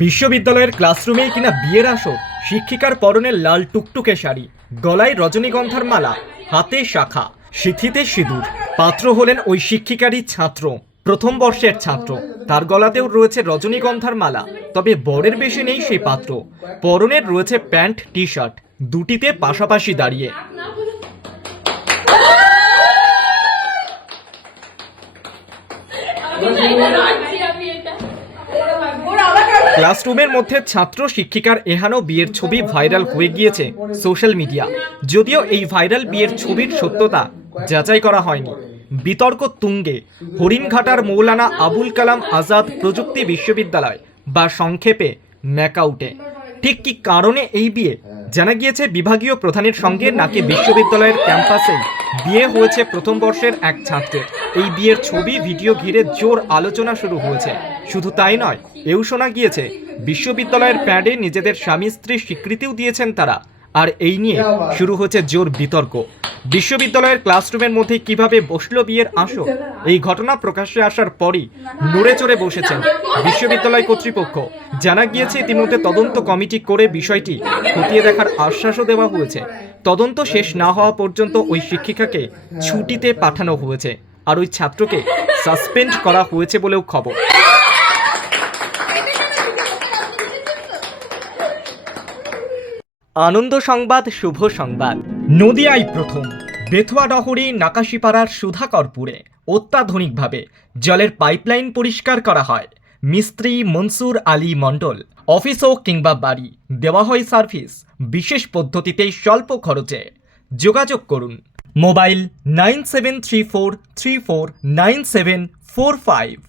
বিশ্ববিদ্যালয়ের ক্লাসরুমেই কিনা বিয়ের আসর। শিক্ষিকার পরনে লাল টুকটুকে শাড়ি, গলায় রজনীগন্ধার মালা, হাতে শাখা, সিঁথিতে সিঁদুর। পাত্র হলেন ওই শিক্ষিকারই ছাত্র, প্রথম বর্ষের ছাত্র। তার গলাতেও রয়েছে রজনীগন্ধার মালা। তবে বরের বেশি নেই সেই পাত্র। পরনের রয়েছে প্যান্ট টি শার্ট, দুটিতে পাশাপাশি দাঁড়িয়ে। ক্লাসরুমের মধ্যে ছাত্র শিক্ষিকার এহানো বিয়ের ছবি ভাইরাল হয়ে গিয়েছে সোশ্যাল মিডিয়া। যদিও এই ভাইরাল বিয়ের ছবির সত্যতা যাচাই করা হয়নি। বিতর্ক তুঙ্গে হরিণঘাটার মৌলানা আবুল কালাম আজাদ প্রযুক্তি বিশ্ববিদ্যালয়, বা সংক্ষেপে ম্যাকাউটে। ঠিক কি কারণে এই বিয়ে? জানা গিয়েছে বিভাগীয় প্রধানের সঙ্গে নাকি বিশ্ববিদ্যালয়ের ক্যাম্পাসেই বিয়ে হয়েছে প্রথম বর্ষের এক ছাত্রের। এই বিয়ের ছবি ভিডিও ঘিরে জোর আলোচনা শুরু হয়েছে। শুধু তাই নয়, এও শোনা গিয়েছে বিশ্ববিদ্যালয়ের প্যাডে নিজেদের স্বামী স্ত্রীর স্বীকৃতিও দিয়েছেন তারা। আর এই নিয়ে শুরু হয়েছে জোর বিতর্ক। বিশ্ববিদ্যালয়ের ক্লাসরুমের মধ্যে কিভাবে বসলো বিয়ের আসর? এই ঘটনা প্রকাশ্যে আসার পরই নড়ে চড়ে বসেছেন বিশ্ববিদ্যালয় কর্তৃপক্ষ। জানা গিয়েছে ইতিমধ্যে তদন্ত কমিটি করে বিষয়টি খতিয়ে দেখার আশ্বাসও দেওয়া হয়েছে। তদন্ত শেষ না হওয়া পর্যন্ত ওই শিক্ষিকাকে ছুটিতে পাঠানো হয়েছে, আর ওই ছাত্রকে সাসপেন্ড করা হয়েছে বলেও খবর। আনন্দ সংবাদ, শুভ সংবাদ। নদিয়ায় প্রথম বেথুয়া ডহরি নাকাশিপাড়ার সুধাকরপুরে অত্যাধুনিকভাবে জলের পাইপলাইন পরিষ্কার করা হয়। মিস্ত্রি মনসুর আলী মণ্ডল। অফিস হোক কিংবা বাড়ি, দেওয়া হয় সার্ভিস বিশেষ পদ্ধতিতে স্বল্প খরচে। যোগাযোগ করুন মোবাইল 9734349745।